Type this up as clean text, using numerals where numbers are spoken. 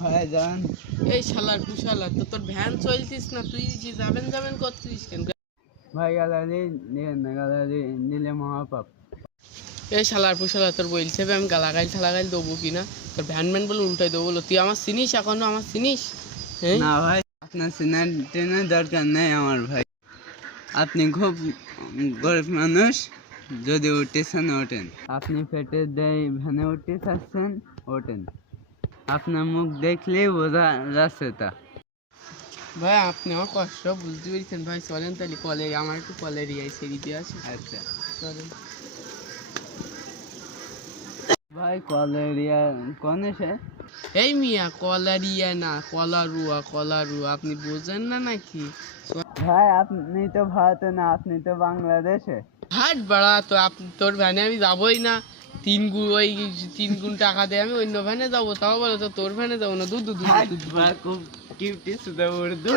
ভাইজান এই শালার কুশালা তো তোর ভ্যান চলতিস না, তুই যে যাবেন করছিস কেন? ভাই গালালি নিয়ে না, গালালি নিলে মহাপাপ। এই শালার কুশালা তোর বলছে আমি গালাগাল দেবো কিনা, তোর ভ্যান বলে উল্টাই দেবো বলো। তুই আমার চিনিস এখনো? আমার চিনিস? হ্যাঁ না ভাই, আপনার চেনার টেনার দরকার নেই আমার ভাই। আপনি খুব গরিব মানুষ, যদি উঠতেছেন ওঠেন। আপনি পেটে দেয় ভ্যানে উঠতে চাচ্ছেন, ওঠেন। আপনার মুখ দেখলেই বোঝা যাচ্ছে তা। ভাই আপনি আমার কষ্ট বুঝতে পেরেছেন ভাই, চলেন তাহলে কলে, আমার একটু কলের ইয়াই সেরি দিয়ে আসি। আচ্ছা চলেন ভাই, কলেরিয়া কোন এসে? এই মিয়া কলারিয়া না, কলারুয়া, আপনি বোঝেন না নাকি? ভাই আপনি তো ভারতে না, আপনি তো বাংলাদেশে। হাট বাড়া, তো তোর ভ্যানে আমি যাবোই না। তিন গুণ টাকা দিয়ে আমি অন্য ভ্যানে যাবো, তাও বলো তো তোর ভ্যানে যাবো না। দূর খুব কিউটি সুদা উর্দু।